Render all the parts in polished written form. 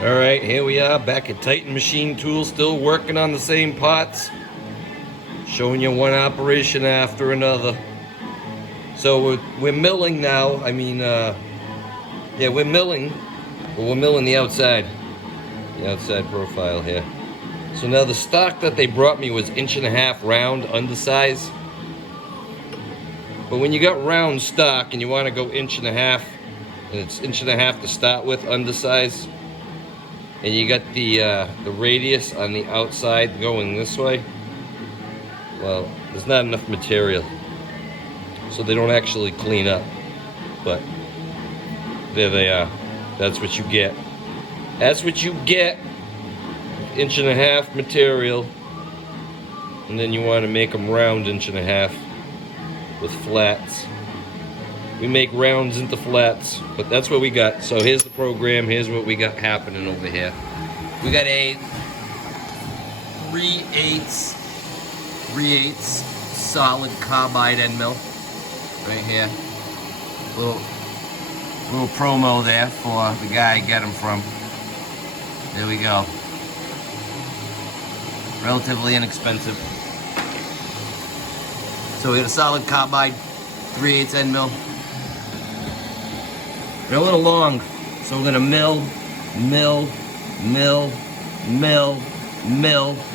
Alright, here we are back at Titan Machine Tools, still working on the same parts. Showing you one operation after another. So we're milling now. I mean, yeah, we're milling, but we're milling the outside profile here. So now the stock that they brought me was 1.5" round, undersize. But when you got round stock and you want to go 1.5", and it's 1.5" to start with, undersize, and you got the radius on the outside going this way, well, there's not enough material, so they don't actually clean up. But there they are. That's what you get. That's what you get. 1.5" material, and then you want to make them round 1.5" with flats. We make rounds into flats, but that's what we got. So here's the program. Here's what we got happening over here. We got a 3/8 solid Carbide Endmill right here. Little promo there for the guy I get them from. There we go. Relatively inexpensive. So we got a solid Carbide 3/8 Endmill. They're a little long, so we're gonna mill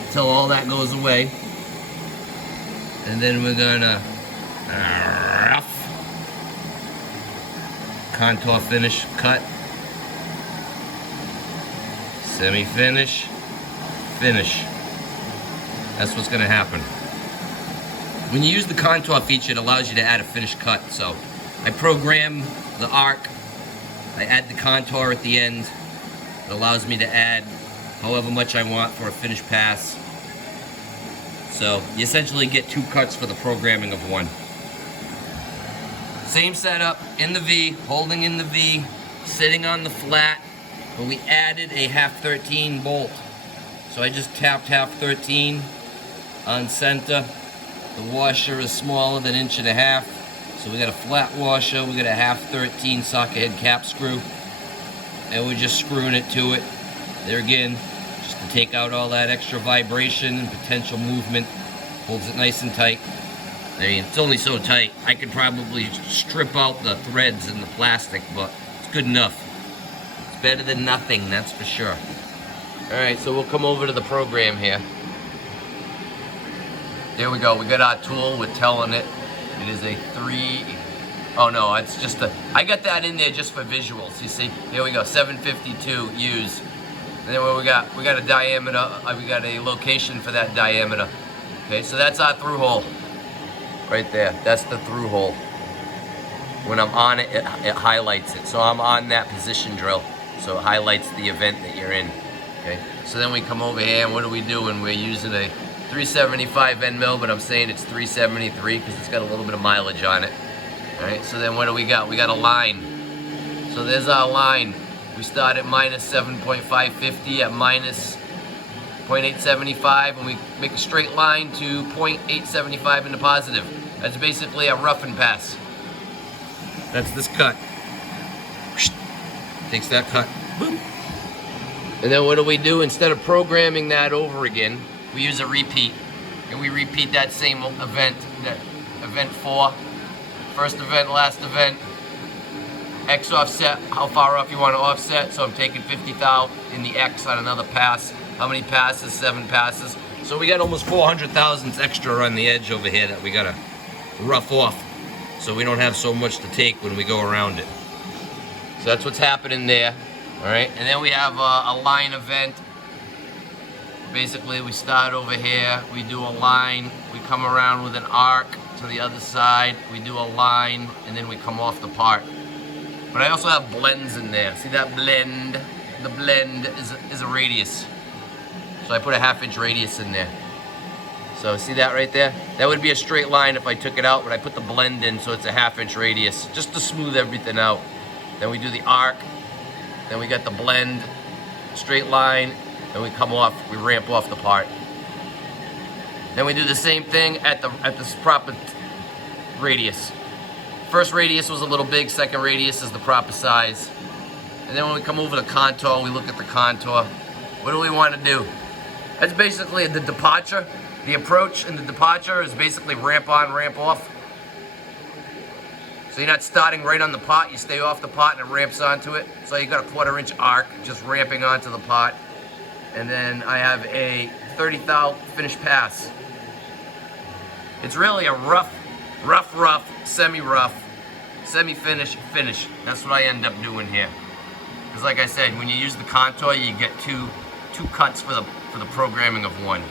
until all that goes away. And then we're gonna rough, contour finish, cut, semi-finish, finish. That's what's gonna happen. When you use the contour feature, it allows you to add a finished cut. So I program the arc, I add the contour at the end. It allows me to add however much I want for a finished pass. So you essentially get 2 cuts for the programming of 1. Same setup, in the V, holding in the V, sitting on the flat, but we added a 1/2-13 bolt. So I just tapped 1/2-13 on center. The washer is smaller than 1.5". So we got a flat washer, we got a 1/2-13 socket head cap screw, and we're just screwing it to it. There again, just to take out all that extra vibration and potential movement. Holds it nice and tight. I mean, it's only so tight, I could probably strip out the threads and the plastic, but it's good enough. It's better than nothing, that's for sure. Alright, so we'll come over to the program here. There we go, we got our tool, we're telling it. It is a 3, oh no, it's just a, I got that in there just for visuals, you see. Here we go, 752 use. And then what we got a diameter, we got a location for that diameter. Okay, so that's our through hole. Right there, that's the through hole. When I'm on it, it highlights it. So I'm on that position drill, so it highlights the event that you're in. Okay, so then we come over here, and what are we doing? We're using a 375 Endmill, but I'm saying it's 373 because it's got a little bit of mileage on it. Alright, so then what do we got? We got a line. So there's our line. We start at minus 7.550 at minus 0.875, and we make a straight line to 0.875 in the positive. That's basically a rough and pass. That's this cut. Takes that cut. Boom. And then what do we do? Instead of programming that over again, we use a repeat, and we repeat that same event, that event 4, first event, last event, X offset, how far off you want to offset. So I'm taking 50 thou in the X on another pass. How many passes? 7 passes. So we got almost 400 thousandths extra on the edge over here that we gotta rough off, so we don't have so much to take when we go around it. So that's what's happening there. All right, and then we have a line event. Basically, we start over here, we do a line, we come around with an arc to the other side, we do a line, and then we come off the part. But I also have blends in there. See that blend? The blend is a radius. So I put a 1/2" radius in there. So see that right there? That would be a straight line if I took it out, but I put the blend in, so it's a 1/2" radius, just to smooth everything out. Then we do the arc, then we got the blend, straight line, and we come off, we ramp off the part. Then we do the same thing at the proper radius. First radius was a little big, second radius is the proper size. And then when we come over to contour, we look at the contour. What do we want to do? That's basically the departure. The approach and the departure is basically ramp on, ramp off. So you're not starting right on the pot, you stay off the pot and it ramps onto it. So you got a 1/4 inch arc just ramping onto the pot. And then I have a 30 thou finish pass. It's really a rough, semi-rough, semi-finish, finish. That's what I end up doing here. Because like I said, when you use the contour, you get two cuts for the programming of one.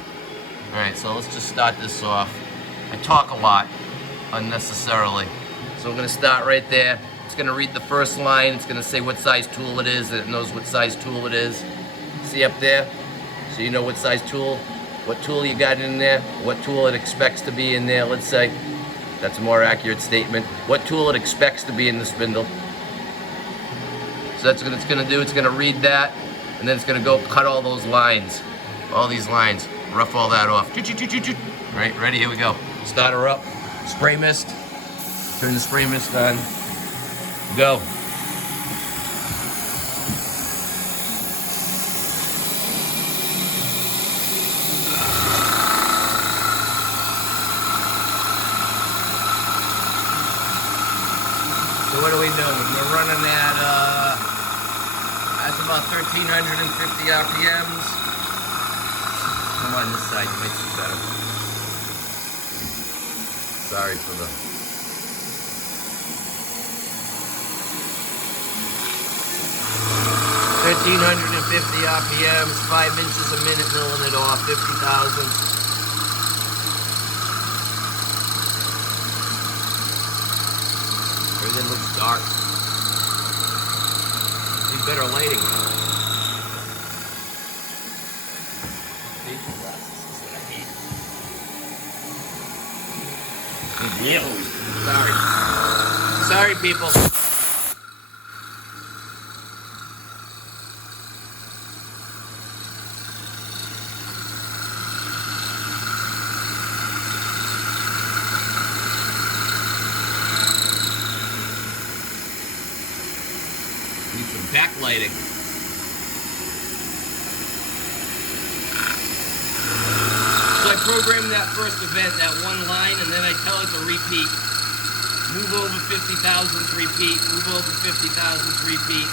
All right, so let's just start this off. I talk a lot unnecessarily. So we're gonna start right there. It's gonna read the first line. It's gonna say what size tool it is, and it knows what size tool it is. See up there? So you know what size tool, what tool you got in there, what tool it expects to be in there, let's say. That's a more accurate statement. What tool it expects to be in the spindle. So that's what it's gonna do. It's gonna read that, and then it's gonna go cut all those lines, all these lines, rough all that off. Right, ready, here we go. Start her up, spray mist. Turn the spray mist on. Go. So what are we doing? We're running at, that's about 1,350 RPMs. Come on this side, you might see better. Sorry for the... 1,350 RPMs, 5 inches a minute, milling it off, 50,000. Everything looks dark. Need better lighting. Safety glasses is what I need. Sorry. Sorry, people. Need some backlighting. So I programmed that first event, that one line, and then I tell it to repeat. Move over 50,000s, repeat. Move over 50,000s, repeat.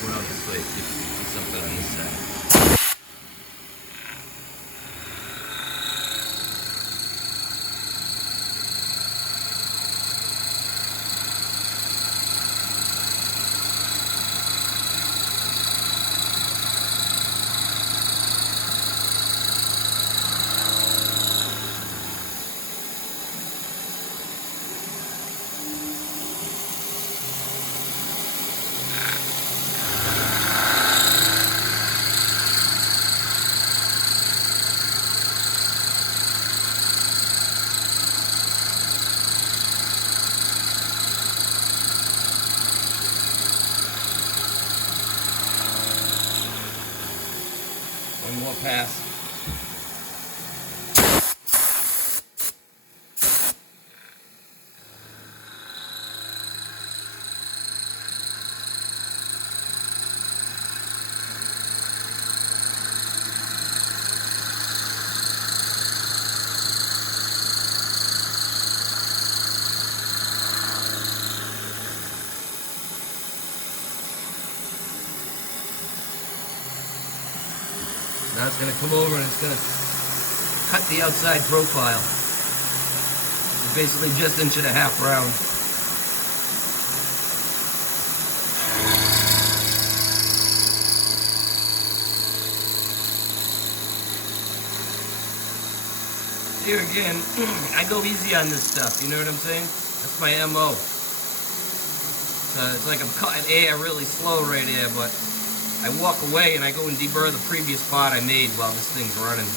Well, this way, keep something on this side. One more pass. Now it's going to come over and it's going to cut the outside profile. It's basically just 1.5 inches round. Here again, I go easy on this stuff, you know what I'm saying? That's my MO. So it's like I'm cutting air really slow right here, but I walk away and I go and deburr the previous part I made while this thing's running.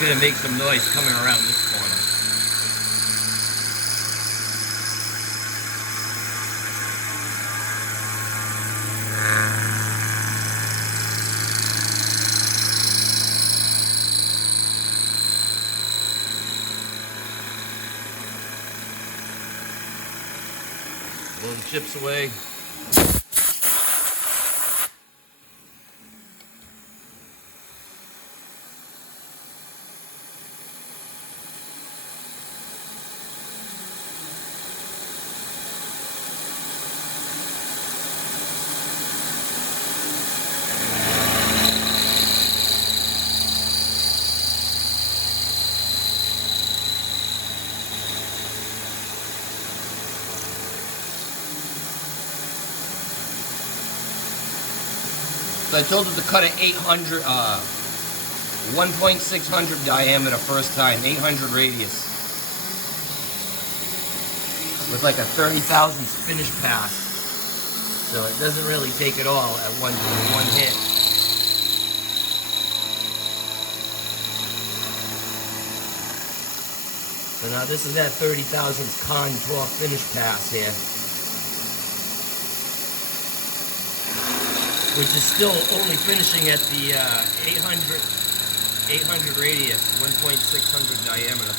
It's gonna make some noise coming around this corner. Blow the chips away. So I told him to cut an 800, 1.600 diameter first time, 800 radius. With like a 30 thousandths finish pass. So it doesn't really take it all at one hit. So now this is that 30 thousandths contour finish pass here. Which is still only finishing at the 800 radius, 1.600 diameter.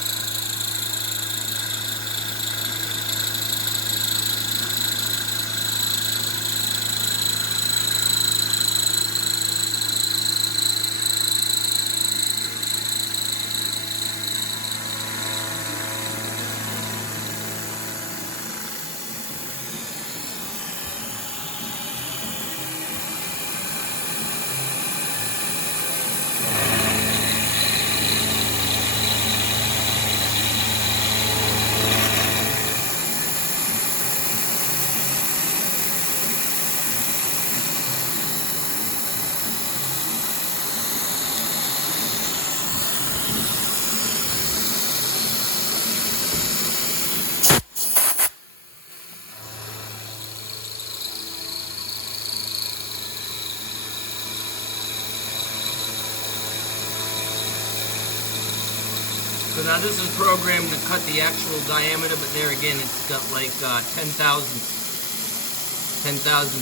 So now this is programmed to cut the actual diameter, but there again it's got like 10 thousandths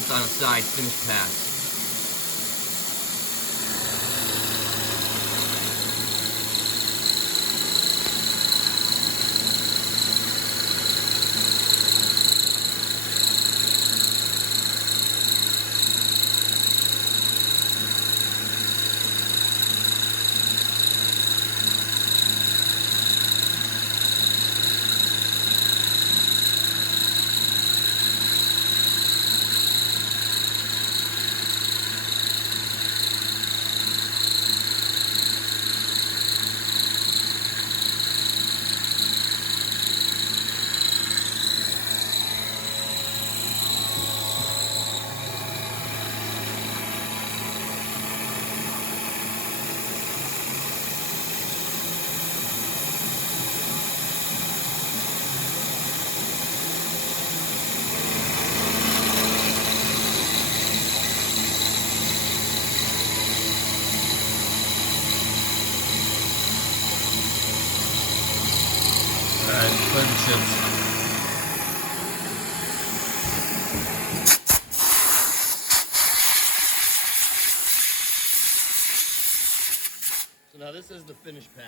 on a side finish pass. Play the chips. So now this is the finish pass.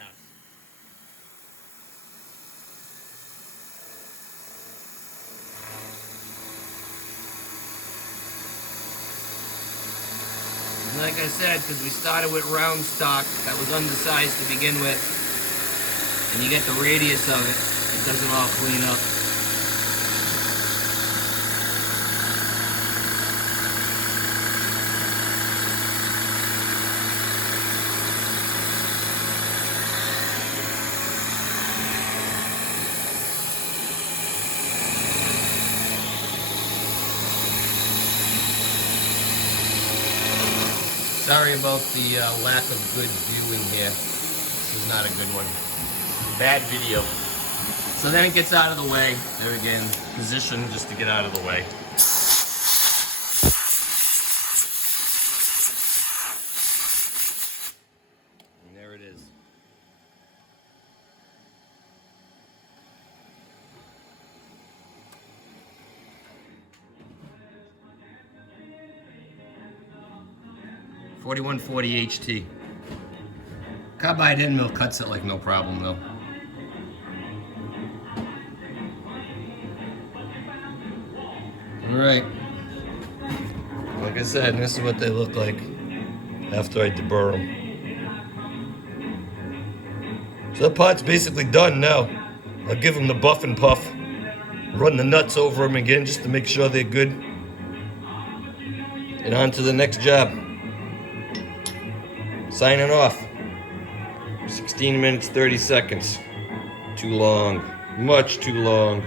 And like I like I said, because we started with round stock that was undersized to begin with, and you get the radius of it, it doesn't all clean up. Sorry about the lack of good viewing here. This is not a good one. Bad video. So then it gets out of the way. There again, position just to get out of the way. And there it is. $4140 HT. Carbide Endmill cuts it like no problem though. Alright. Like I said, this is what they look like after I deburr them. So that pot's basically done now. I'll give them the buff and puff. Run the nuts over them again just to make sure they're good. And on to the next job. Signing off. 16 minutes, 30 seconds. Too long. Much too long.